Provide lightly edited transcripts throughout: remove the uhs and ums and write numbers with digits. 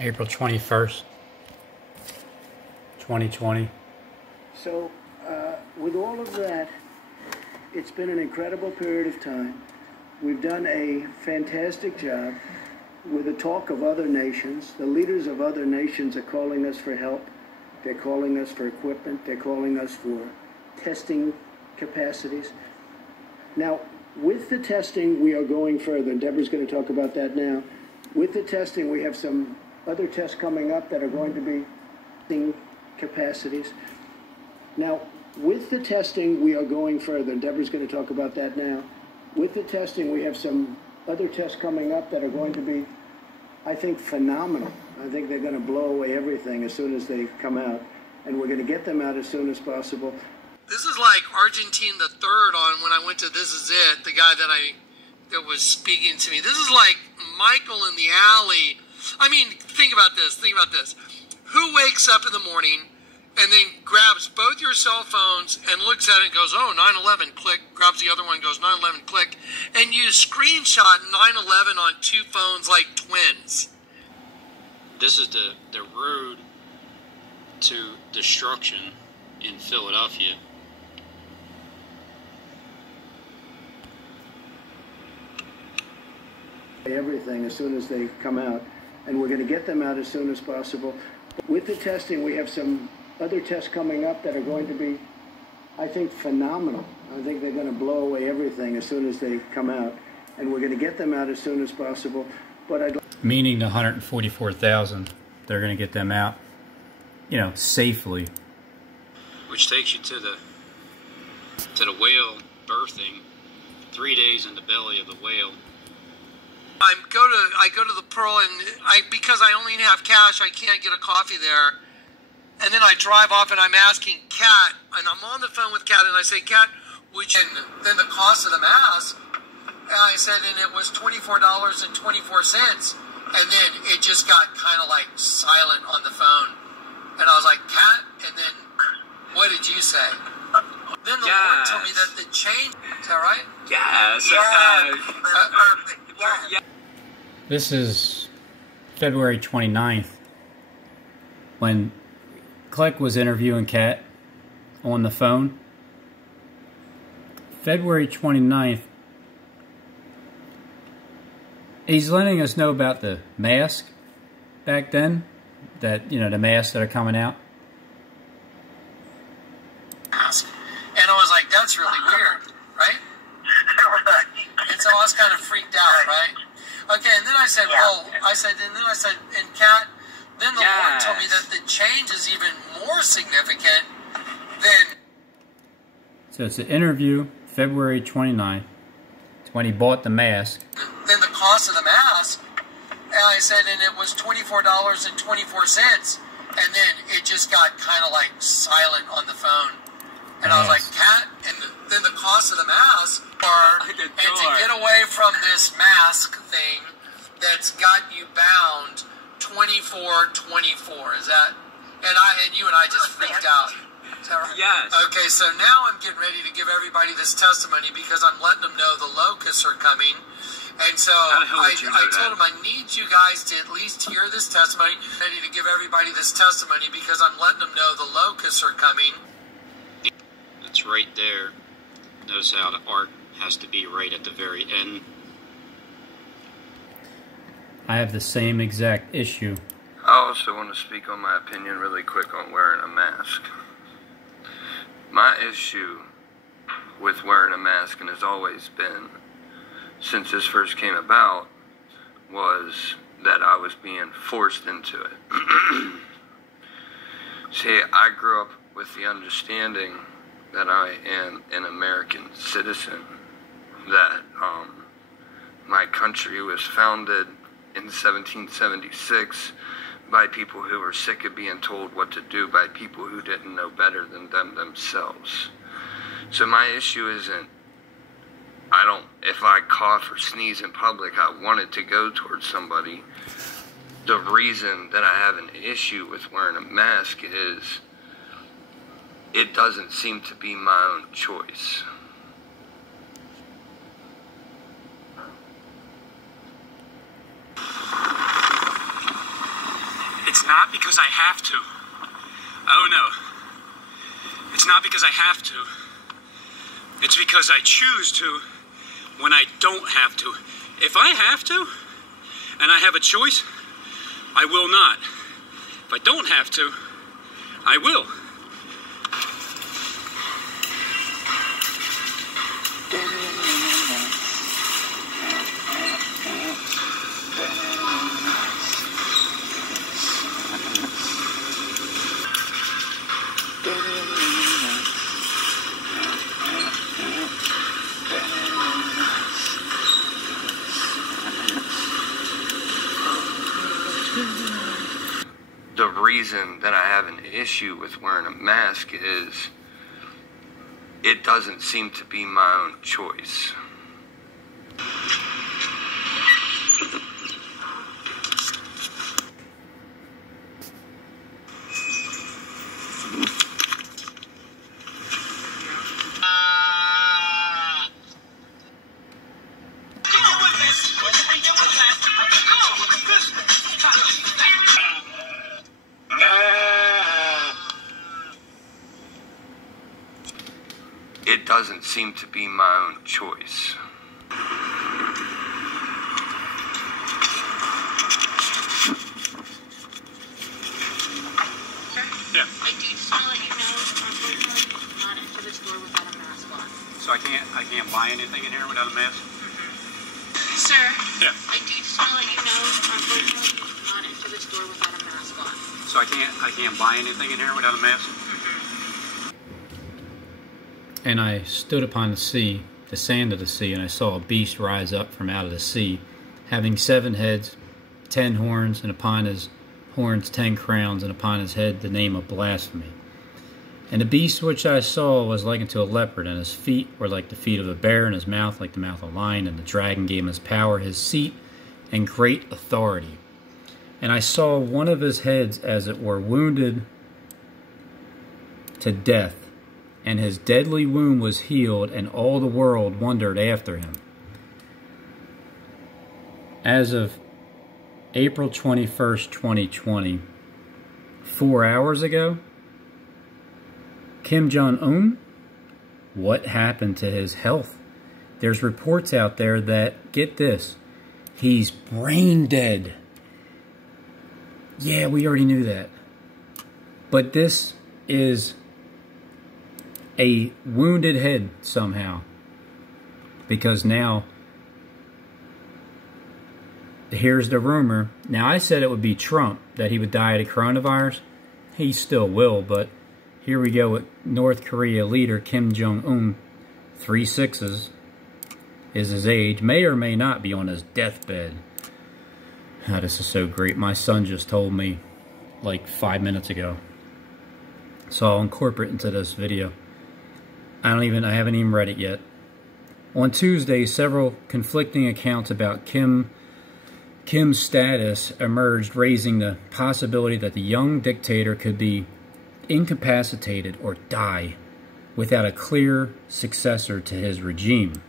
April 21st, 2020. So, with all of that, it's been an incredible period of time. We've done a fantastic job with the talk of other nations. The leaders of other nations are calling us for help. They're calling us for equipment. They're calling us for testing capacities. Now, with the testing, we are going further. Deborah's going to talk about that now. With the testing, we have some other tests coming up that are going to be testing capacities. Now, with the testing, we are going further. Deborah's going to talk about that now. With the testing, we have some other tests coming up that are going to be, I think, phenomenal. I think they're going to blow away everything as soon as they come out. And we're going to get them out as soon as possible. This is like Argentine the Third on when I went to This Is It, the guy that was speaking to me. This is like Michael in the alley. I mean, think about this. Who wakes up in the morning and then grabs both your cell phones and looks at it and goes, oh, 9/11, click, grabs the other one, goes 9/11, click, and you screenshot 9/11 on two phones like twins? This is the road to destruction in Philadelphia. Everything as soon as they come out, and we're going to get them out as soon as possible. With the testing, we have some other tests coming up that are going to be, I think, phenomenal. I think they're going to blow away everything as soon as they come out, and we're going to get them out as soon as possible. But Meaning the 144,000, they're going to get them out, safely. Which takes you to the whale birthing, 3 days in the belly of the whale. I go to the Pearl, and because I only have cash, I can't get a coffee there. And then I drive off, and I'm asking Kat, and I'm on the phone with Kat, and I say, Kat, would you? And then the cost of the mask, and I said, and it was $24.24, and then it just got kind of like silent on the phone, and I was like, Kat, and then what did you say? Then the Lord told me that the change. Is that right? Yes. Yeah. This is February 29th, when Click was interviewing Kat on the phone. February 29th, he's letting us know about the mask back then, that, the masks that are coming out. And I was like, that's really weird, right? And so I was kind of freaked out, right? Okay, and then I said, and Kat, then the Lord told me that the change is even more significant than... So it's an interview, February 29th. It's when he bought the mask. Then the cost of the mask, and I said, and it was $24.24, and then it just got kind of like silent on the phone. And I was like, Kat, and then the cost of the mask, and to get away from this mask thing that's got you bound 24/24, is that? And you and I just freaked out. Is that right? Yes. Okay, so now I'm getting ready to give everybody this testimony because I'm letting them know the locusts are coming. And so I told them I need you guys to at least hear this testimony. Ready to give everybody this testimony because I'm letting them know the locusts are coming. It's right there. Notice how the arc has to be right at the very end. I have the same exact issue. I also want to speak on my opinion really quick on wearing a mask. My issue with wearing a mask, and has always been since this first came about, was that I was being forced into it. See, I grew up with the understanding that I am an American citizen, that my country was founded in 1776 by people who were sick of being told what to do by people who didn't know better than them themselves. So my issue isn't, if I cough or sneeze in public, I want it to go towards somebody. The reason that I have an issue with wearing a mask is it doesn't seem to be my own choice. not because I have to. Oh no. It's not because I have to. It's because I choose to when I don't have to. If I have to, and I have a choice, I will not. If I don't have to, I will. The reason that I have an issue with wearing a mask is it doesn't seem to be my own choice. It doesn't seem to be my own choice. Yeah. I do just want to let you know, unfortunately, you cannot enter the store without a mask on. So I can't buy anything in here without a mask? Sir, Yeah. I do just want to let you know, unfortunately, you cannot enter the store without a mask on. So I can't buy anything in here without a mask? And I stood upon the sea, the sand of the sea, and I saw a beast rise up from out of the sea, having 7 heads, 10 horns, and upon his horns 10 crowns, and upon his head the name of blasphemy. And the beast which I saw was like unto a leopard, and his feet were like the feet of a bear, and his mouth like the mouth of a lion. And the dragon gave him his power, his seat, and great authority. And I saw one of his heads as it were wounded to death, and his deadly wound was healed, and all the world wondered after him. As of April 21st, 2020, 4 hours ago, Kim Jong-un, what happened to his health? There's reports out there that, get this, he's brain dead. Yeah, we already knew that. But this is a wounded head somehow, because now here's the rumor. Now, I said it would be Trump, that he would die of the coronavirus. He still will, but here we go with North Korea leader Kim Jong-un, 3 6s is his age, may or may not be on his deathbed. Oh, this is so great. My son just told me like 5 minutes ago, so I'll incorporate into this video. I haven't even read it yet. On Tuesday, several conflicting accounts about Kim's status emerged, raising the possibility that the young dictator could be incapacitated or die without a clear successor to his regime.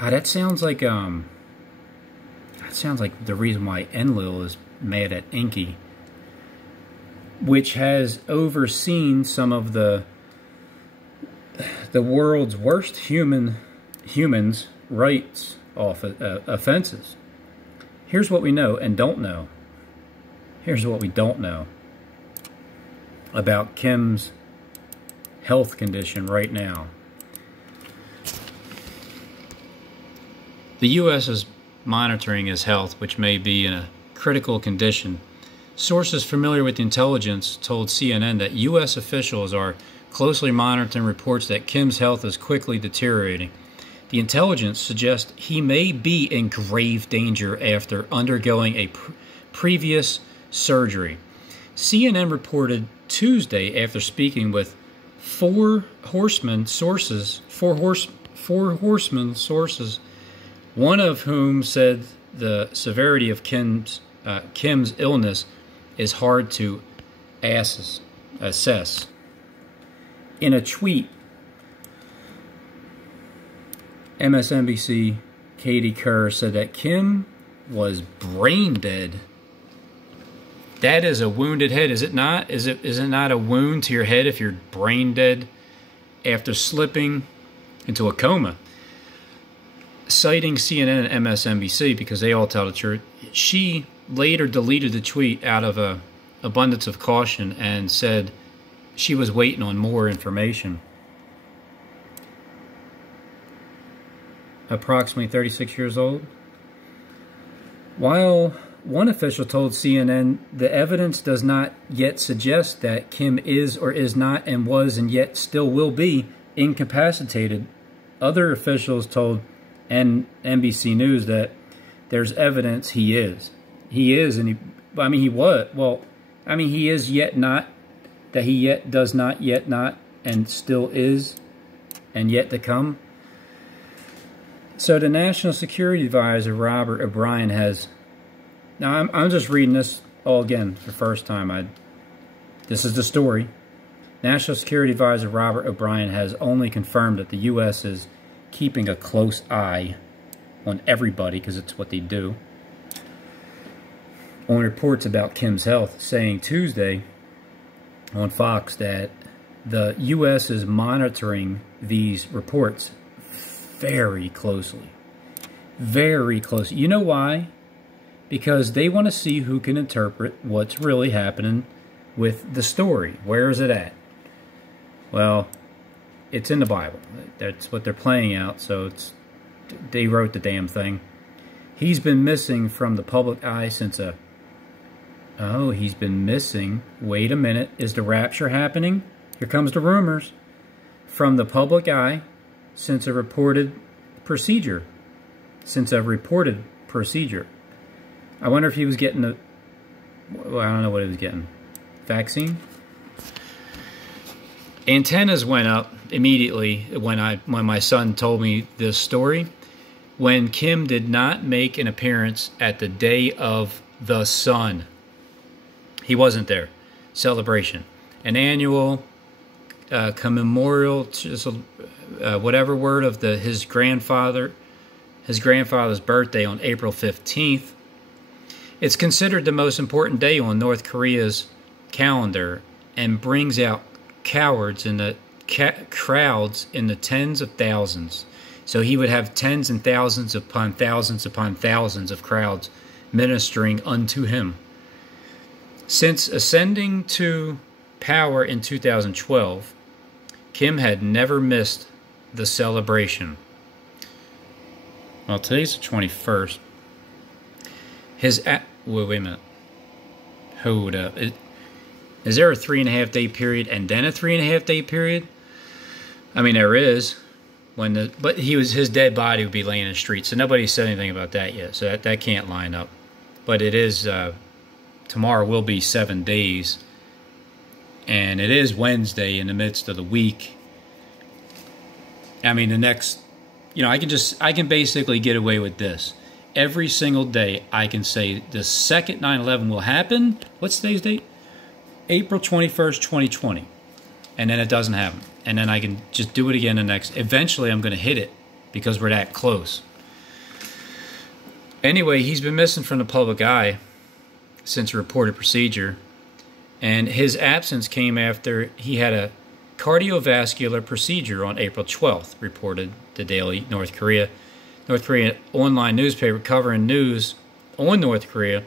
That sounds like the reason why Enlil is mad at Enki, which has overseen some of the world's worst humans' rights offenses. Here's what we know and don't know. Here's what we don't know about Kim's health condition right now. The U.S. is monitoring his health, which may be in a critical condition. Sources familiar with the intelligence told CNN that U.S. officials are closely monitoring reports that Kim's health is quickly deteriorating. The intelligence suggests he may be in grave danger after undergoing a previous surgery. CNN reported Tuesday, after speaking with four horsemen sources, one of whom said the severity of Kim's illness is hard to assess. In a tweet, MSNBC Katie Kerr said that Kim was brain dead That is a wounded head, is it not? Is it not a wound to your head if you're brain dead after slipping into a coma? Citing CNN and MSNBC, because they all tell the truth, she later deleted the tweet out of a abundance of caution and said she was waiting on more information. Approximately 36 years old. While one official told CNN the evidence does not yet suggest that Kim is or is not and was and yet still will be incapacitated, other officials told NBC News that there's evidence he is. He is, and he was. Well, he is yet not, that he yet does not, yet not, and still is, and yet to come. So the National Security Advisor, Robert O'Brien, has... Now, I'm just reading this all again for the first time. This is the story. National Security Advisor Robert O'Brien has only confirmed that the U.S. is keeping a close eye on everybody, because it's what they do, on reports about Kim's health, saying Tuesday on Fox that the U.S. is monitoring these reports very closely. Very closely. You know why? Because they want to see who can interpret what's really happening with the story. Where is it at? Well, it's in the Bible. That's what they're playing out, so they wrote the damn thing. He's been missing from the public eye since Oh, he's been missing. Wait a minute. Is the rapture happening? Here comes the rumors. From the public eye since a reported procedure. I wonder if he was getting well, I don't know what he was getting. Vaccine? Antennas went up immediately when my son told me this story. When Kim did not make an appearance at the Day of the Sun. He wasn't there. Celebration. An annual commemorial, whatever word of his grandfather's birthday on April 15th. It's considered the most important day on North Korea's calendar and brings out crowds in the tens of thousands. So he would have tens and thousands upon thousands of crowds ministering unto him. Since ascending to power in 2012, Kim had never missed the celebration. Well, today's the 21st. Wait a minute. Hold up. Is there a 3.5 day period and then a 3.5 day period? I mean, there is. But his dead body would be laying in the street, so nobody said anything about that yet. So that can't line up. But it is. Tomorrow will be 7 days, and it is Wednesday in the midst of the week. I mean, the next, I can basically get away with this. Every single day, I can say the second 9/11 will happen. What's today's date? April 21st, 2020. And then it doesn't happen. And then I can just do it again the next. Eventually, I'm going to hit it because we're that close. Anyway, he's been missing from the public eye since a reported procedure. And his absence came after he had a cardiovascular procedure on April 12th, reported the Daily North Korea. North Korean online newspaper covering news on North Korea.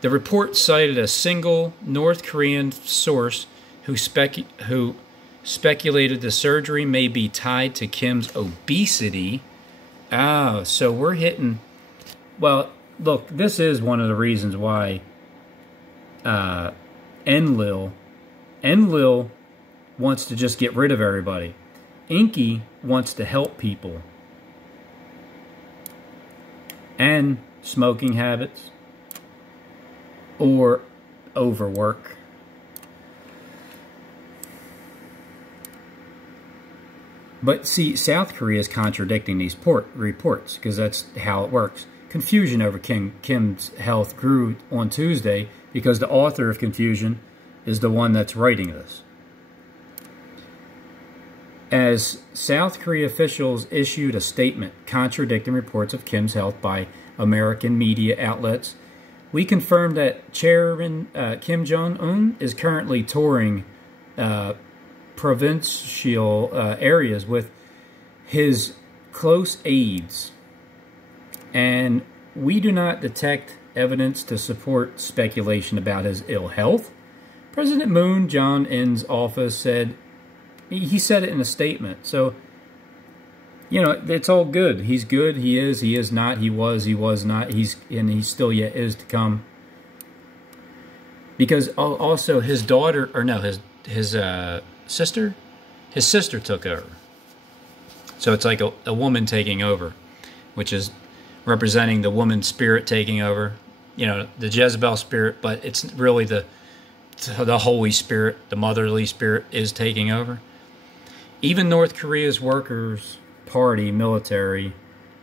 The report cited a single North Korean source who speculated the surgery may be tied to Kim's obesity. Oh, so we're hitting... Well, look, this is one of the reasons why Enlil wants to just get rid of everybody. Inky wants to help people. And smoking habits or overwork. But see, South Korea is contradicting these reports because that's how it works. Confusion over Kim's health grew on Tuesday because the author of confusion is the one that's writing this. As South Korea officials issued a statement contradicting reports of Kim's health by American media outlets, We confirmed that Chairman Kim Jong-un is currently touring provincial areas with his close aides. And we do not detect evidence to support speculation about his ill health. President Moon Jae-in's office said, he said it in a statement. So, you know, it's all good. He's good. He is not. He was not. And he still yet is to come. Because also his daughter, or no, his sister? His sister took over. So it's like a woman taking over, which is representing the woman spirit taking over. You know, the Jezebel spirit, but it's really the Holy Spirit, the motherly spirit is taking over. Even North Korea's Workers' Party, military,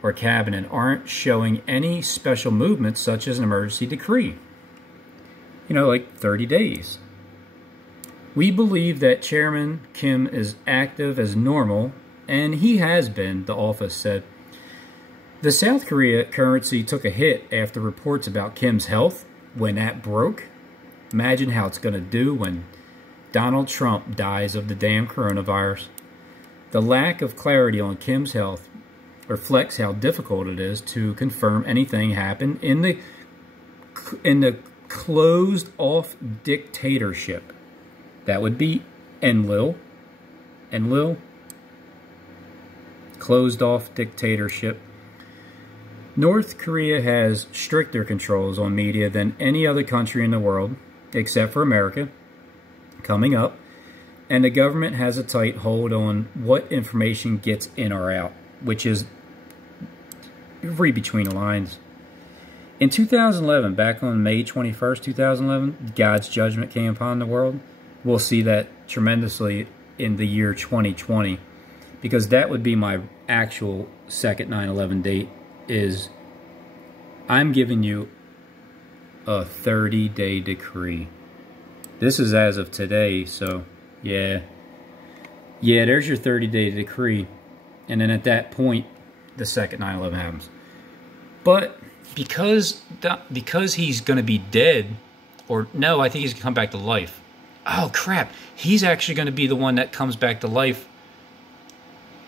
or cabinet aren't showing any special movements such as an emergency decree. You know, like 30 days. We believe that Chairman Kim is active as normal, and he has been, the office said. The South Korea currency took a hit after reports about Kim's health when that broke. Imagine how it's going to do when Donald Trump dies of the damn coronavirus. The lack of clarity on Kim's health reflects how difficult it is to confirm anything happened in the closed-off dictatorship. That would be Enlil. Closed-off dictatorship. North Korea has stricter controls on media than any other country in the world, except for America, coming up. And the government has a tight hold on what information gets in or out, which is read between the lines. In 2011, back on May 21st, 2011, God's judgment came upon the world. We'll see that tremendously in the year 2020, because that would be my actual second 9/11 date. Is I'm giving you a 30-day decree. This is as of today, so yeah, there's your 30-day decree, and then at that point, the second 9/11 happens. But because he's going to be dead, or no, I think he's going to come back to life. Oh crap, he's actually going to be the one that comes back to life.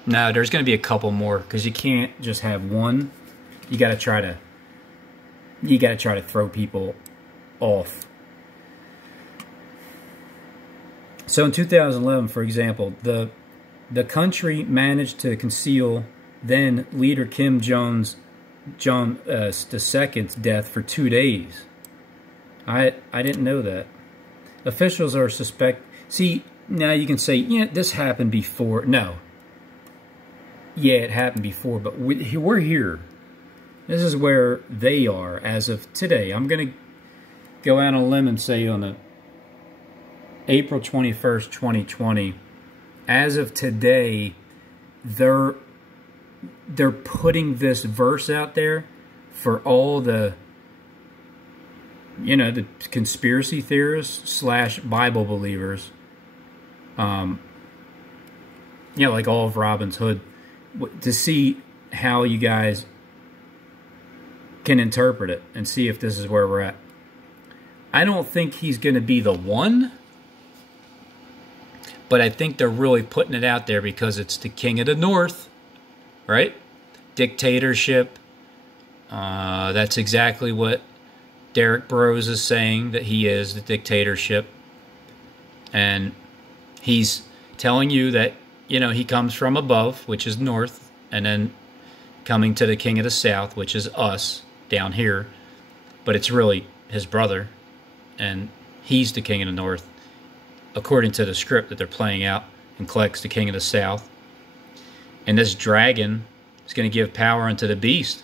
No, there's going to be a couple more, because you can't just have one. You got to try to throw people off. So in 2011, for example, the country managed to conceal then leader Kim Jong-un's II's death for 2 days. I didn't know that. Officials are see, now you can say, yeah, this happened before. No. Yeah, it happened before, but we're here. This is where they are as of today. I'm going to go out on a limb and say on the April 21st, 2020, as of today, they're putting this verse out there for all the, you know, the conspiracy theorists / Bible believers, you know, like all of Robin's Hood, to see how you guys can interpret it and see if this is where we're at. I don't think he's going to be the one, but I think they're really putting it out there because it's the King of the North, right? Dictatorship. That's exactly what Derek Bros is saying, that he is the dictatorship. And he's telling you that, you know, he comes from above, which is north, and then coming to the King of the South, which is us down here. But it's really his brother, and he's the King of the North, according to the script that they're playing out, and Kleck's the King of the South. And this dragon is going to give power unto the beast.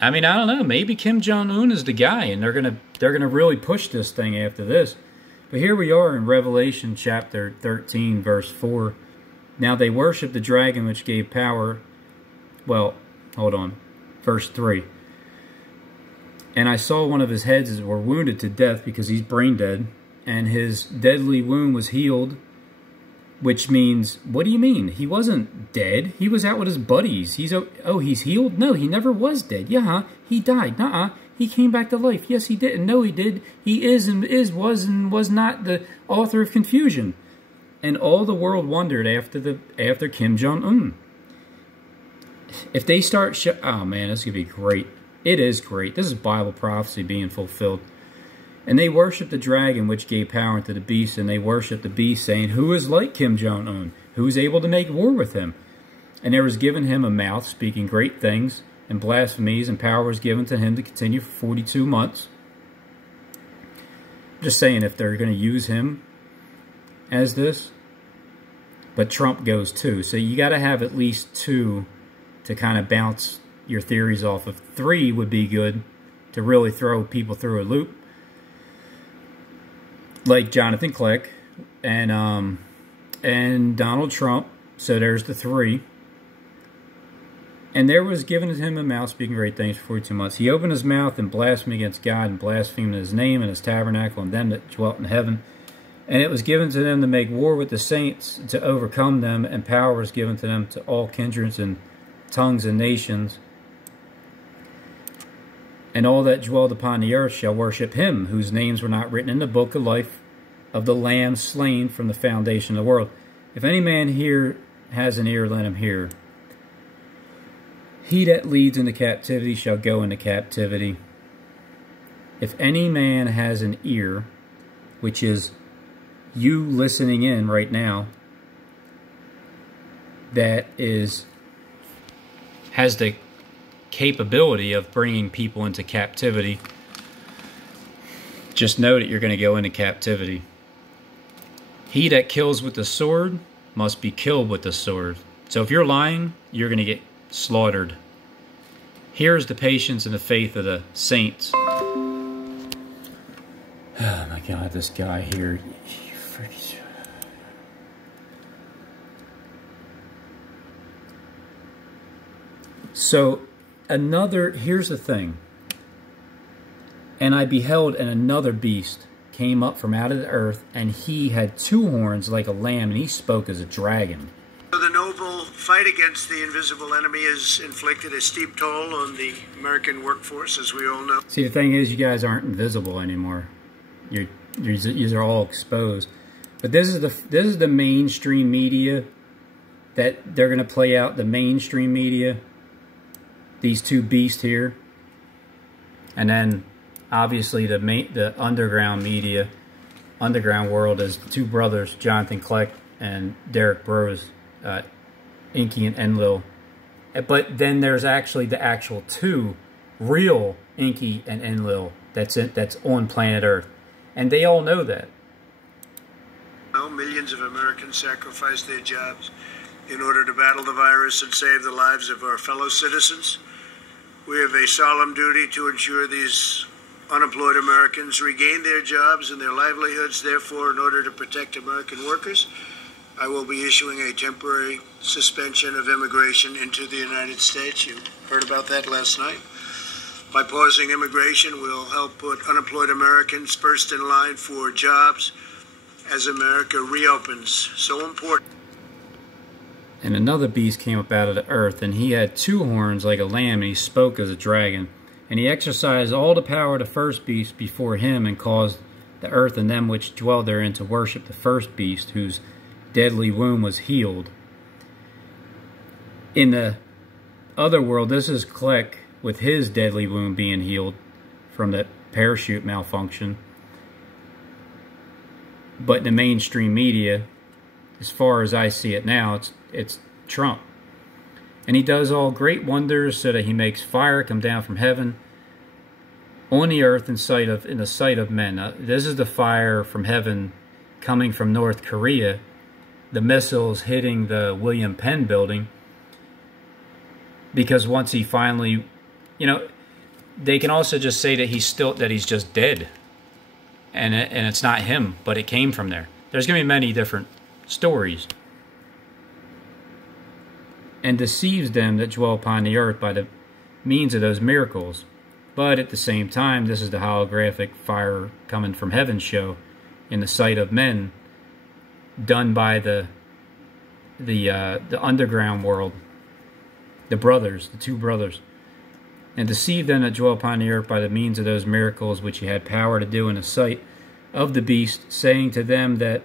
I mean, I don't know. Maybe Kim Jong-un is the guy, and they're gonna really push this thing after this. But here we are in Revelation chapter 13, verse 4. Now they worship the dragon which gave power. Well, hold on. Verse 3. And I saw one of his heads as were wounded to death because he's brain dead, and his deadly wound was healed. Which means, what do you mean? He wasn't dead. He was out with his buddies. He's healed? No, he never was dead. Yeah, he died. Nuh-uh. He came back to life. Yes, he didn't. No, he did. He is and was not the author of confusion. And all the world wondered after Kim Jong-un. If they start... oh, man, this is going to be great. It is great. This is Bible prophecy being fulfilled. And they worshiped the dragon, which gave power unto the beast, and they worshiped the beast, saying, Who is like Kim Jong-un? Who is able to make war with him? And there was given him a mouth, speaking great things, and blasphemies, and power was given to him to continue for 42 months. Just saying, if they're going to use him as this. But Trump goes too. So you got to have at least 2 to kind of bounce your theories off of. 3 would be good to really throw people through a loop. Like Jonathan Click and Donald Trump. So there's the 3. And there was given to him a mouth speaking great things for 42 months. He opened his mouth and blasphemed against God and blasphemed his name and his tabernacle and them that dwelt in heaven. And it was given to them to make war with the saints to overcome them, and power was given to them to all kindreds and tongues and nations. And all that dwelled upon the earth shall worship him, whose names were not written in the book of life of the Lamb slain from the foundation of the world. If any man here has an ear, let him hear. He that leads into captivity shall go into captivity. If any man has an ear, which is you listening in right now, that has the capability of bringing people into captivity, just know that you're going to go into captivity. He that kills with the sword must be killed with the sword. So if you're lying, you're going to get slaughtered. Here's the patience and the faith of the saints. Oh my God, this guy here. So here's the thing. And I beheld, and another beast came up from out of the earth, and he had 2 horns like a lamb, and he spoke as a dragon. The noble fight against the invisible enemy has inflicted a steep toll on the American workforce, as we all know. See, the thing is, you guys aren't invisible anymore. You are all exposed. But this is the mainstream media that they're going to play out. The mainstream media. These 2 beasts here, and then obviously the underground media, underground world is the 2 brothers, Jonathan Kleck and Derek Bros, Inky and Enlil. But then there's actually the actual 2 real Inky and Enlil that's on planet Earth, and they all know that. Millions of Americans sacrificed their jobs in order to battle the virus and save the lives of our fellow citizens. We have a solemn duty to ensure these unemployed Americans regain their jobs and their livelihoods. Therefore, in order to protect American workers, I will be issuing a temporary suspension of immigration into the United States. You heard about that last night. By pausing immigration, we'll help put unemployed Americans first in line for jobs as America reopens. So important. And another beast came up out of the earth, and he had 2 horns like a lamb, and he spoke as a dragon. And he exercised all the power of the first beast before him, and caused the earth and them which dwell therein to worship the first beast, whose deadly wound was healed. In the other world, this is Kleck with his deadly wound being healed from that parachute malfunction. But in the mainstream media, as far as I see it now, it's Trump. And he does all great wonders so that he makes fire come down from heaven on the earth in the sight of men. This is the fire from heaven coming from North Korea. The missiles hitting the William Penn building. Because once he finally, they can also just say that he's just dead. And it's not him, but it came from there. There's going to be many different stories. And deceives them that dwell upon the earth by the means of those miracles. But at the same time, this is the holographic fire coming from heaven show in the sight of men, done by the underground world, the brothers, the 2 brothers. and deceived them that dwell upon the earth by the means of those miracles which he had power to do in the sight of the beast, saying to them that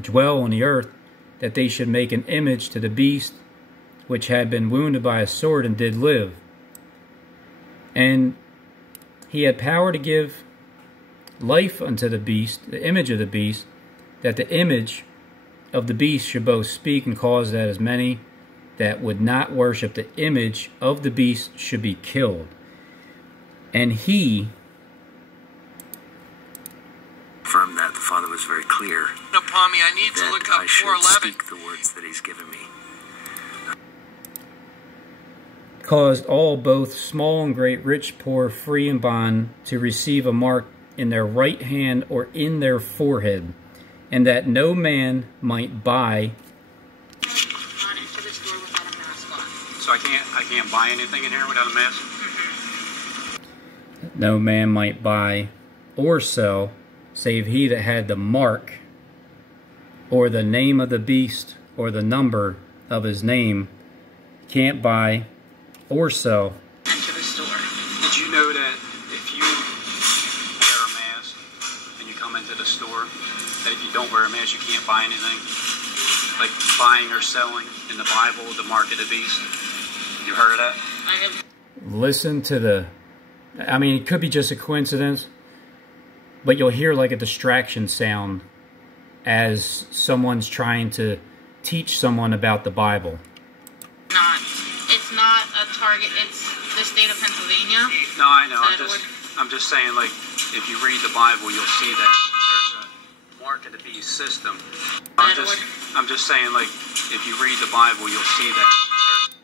dwell on the earth, that they should make an image to the beast, which had been wounded by a sword and did live. And he had power to give life unto the beast, the image of the beast, that the image of the beast should both speak and cause that as many that would not worship the image of the beast should be killed. And he confirmed that the Father was very clear. Upon me, I need to look up I should 411. speak the words that he's given me. caused all, both small and great, rich, poor, free and bond, to receive a mark in their right hand or in their forehead, and that no man might buy. Not into the store without a mask on. So I can't buy anything in here without a mask? No man might buy or sell, save he that had the mark, or the name of the beast, or the number of his name. Can't buy or sell. Into the store. Did you know that if you wear a mask and you come into the store, that if you don't wear a mask, you can't buy anything? Like buying or selling in the Bible, the mark of the beast. You heard of that? I have. Listen to the... I mean, it could be just a coincidence, but you'll hear like a distraction sound as someone's trying to teach someone about the Bible. It's not a Target. It's the state of Pennsylvania. No, I know. That I'm just saying, like, if you read the Bible, you'll see that there's a mark of the beast system. I'm just saying, like, if you read the Bible, you'll see that.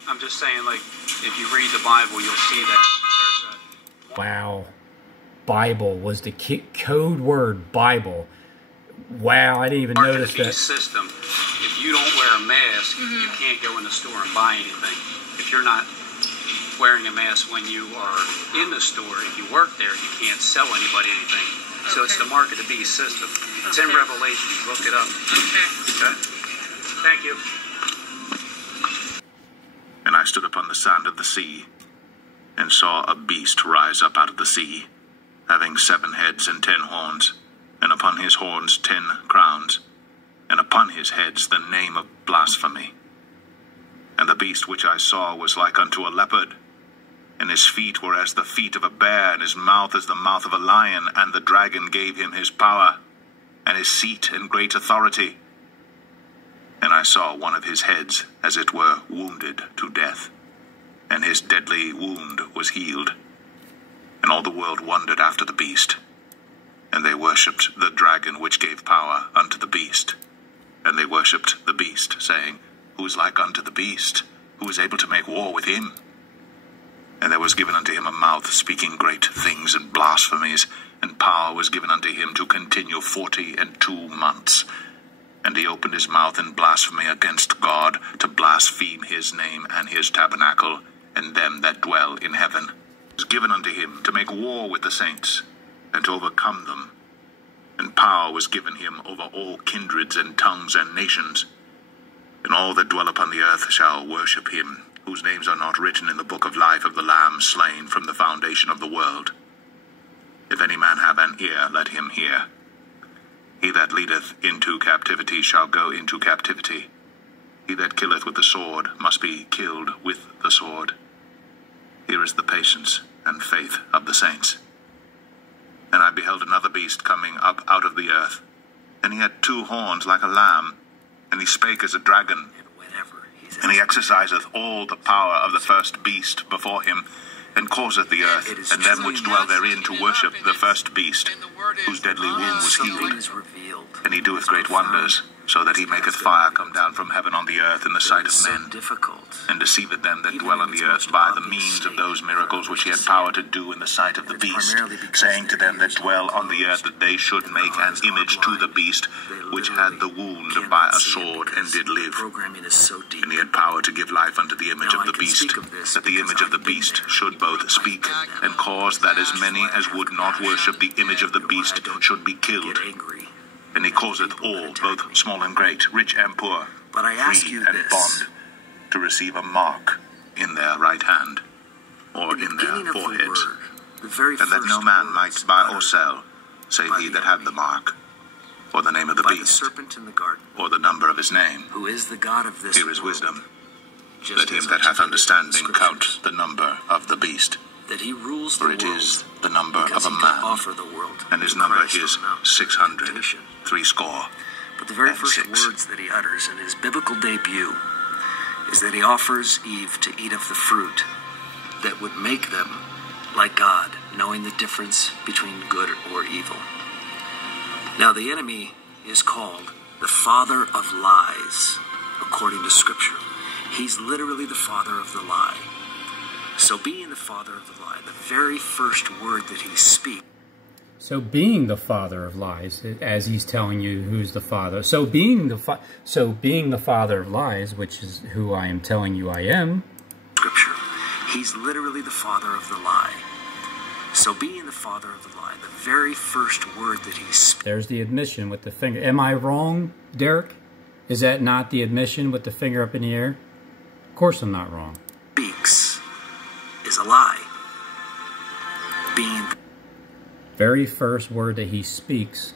I'm just saying, like, if you read the Bible, you'll see that there's a... Wow. Bible was the code word, Bible. Wow, I didn't even notice that. System. If you don't wear a mask, you can't go in the store and buy anything. If you're not wearing a mask when you are in the store, if you work there, you can't sell anybody anything. So it's the mark of the beast system. It's in Revelation. Look it up. Okay? Thank you. And I stood upon the sand of the sea, and saw a beast rise up out of the sea, having 7 heads and 10 horns, and upon his horns 10 crowns, and upon his heads the name of blasphemy. And the beast which I saw was like unto a leopard, and his feet were as the feet of a bear, and his mouth as the mouth of a lion. And the dragon gave him his power, and his seat and great authority. And I saw one of his heads, as it were, wounded to death, and his deadly wound was healed. And all the world wondered after the beast, and they worshipped the dragon which gave power unto the beast. And they worshipped the beast, saying, Who is like unto the beast? Who is able to make war with him? And there was given unto him a mouth speaking great things and blasphemies, and power was given unto him to continue 42 months. And he opened his mouth in blasphemy against God, to blaspheme his name and his tabernacle, and them that dwell in heaven. It was given unto him to make war with the saints, and to overcome them. And power was given him over all kindreds and tongues and nations. And all that dwell upon the earth shall worship him, whose names are not written in the book of life of the Lamb slain from the foundation of the world. If any man have an ear, let him hear. He that leadeth into captivity shall go into captivity. He that killeth with the sword must be killed with the sword. Here is the patience and faith of the saints. And I beheld another beast coming up out of the earth, and he had 2 horns like a lamb, and he spake as a dragon. And he exerciseth all the power of the first beast before him, and causeth the earth and them which dwell therein to worship the first beast, whose deadly wound was healed. And he doeth great wonders, so that he maketh fire come down from heaven on the earth in the sight of men, and deceiveth them that dwell on the earth by the means of those miracles which he had power to do in the sight of the beast, saying to them that dwell on the earth that they should make an image to the beast, which had the wound by a sword and did live. And he had power to give life unto the image of the beast, that the image of the beast should both speak, and cause that as many as would not worship the image of the beast should be killed. And he causeth all, both small and great, rich and poor, free and bond, to receive a mark in their right hand, or The in beginning their of the foreheads, word, the very and that first no man words might buy or uttered sell, save by he the that had enemy, the mark, or the name of the by the beast, serpent in the garden, or the number of his name. who is the God of this Here is world, wisdom. just Let him as that hath articulated in the understanding count Scriptures, the number of the beast, that he rules the for it world, is the number because of a he can man, offer the world and his to number Christ is on the mountain of 600, temptation. 60. But the very and first 6. words that he utters in his biblical debut is that he offers Eve to eat of the fruit that would make them like God, knowing the difference between good or evil. Now, the enemy is called the father of lies, according to Scripture. He's literally the father of the lie. So being the father of the lie, the very first word that he speaks. So being the father of lies, as he's telling you who's the father. So being the father of lies, which is who I am telling you I am. Scripture. He's literally the father of the lie. So being the father of the lie, the very first word that he speaks. There's the admission with the finger. Am I wrong, Derek? Is that not the admission with the finger up in the air? Of course I'm not wrong. Speaks is a lie. Being Very first word that he speaks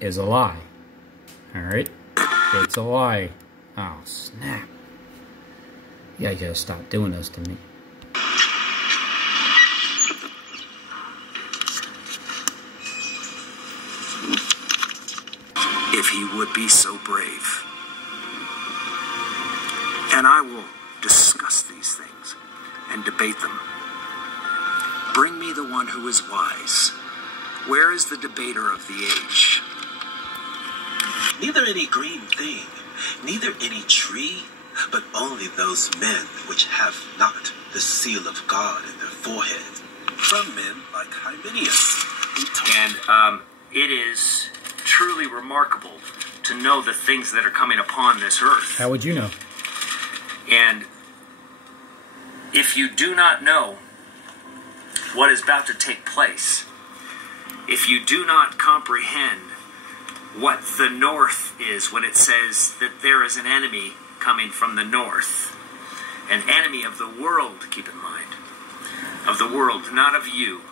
is a lie. Alright? It's a lie. Oh, snap. Yeah, you gotta stop doing this to me. if he would be so brave. And I will discuss these things and debate them. Bring me the one who is wise. Where is the debater of the age? Neither any green thing, neither any tree, but only those men which have not the seal of God in their forehead, from men like Hymenaeus. And it is truly remarkable to know the things that are coming upon this earth. How would you know? And if you do not know what is about to take place, if you do not comprehend what the north is when it says that there is an enemy coming from the north, an enemy of the world, keep in mind, of the world, not of you,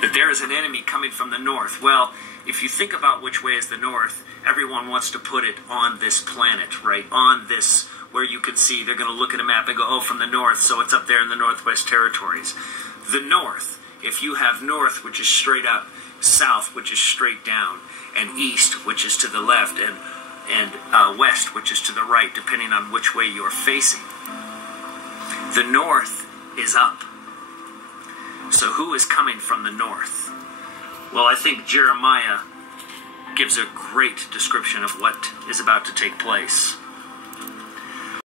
that there is an enemy coming from the north. Well, if you think about which way is the north, everyone wants to put it on this planet, right? On this, where you can see, they're going to look at a map and go, oh, from the north, so it's up there in the Northwest Territories. The north, if you have north, which is straight up, south, which is straight down, and east, which is to the left, and west, which is to the right, depending on which way you're facing. The north is up. So who is coming from the north? Well, I think Jeremiah gives a great description of what is about to take place.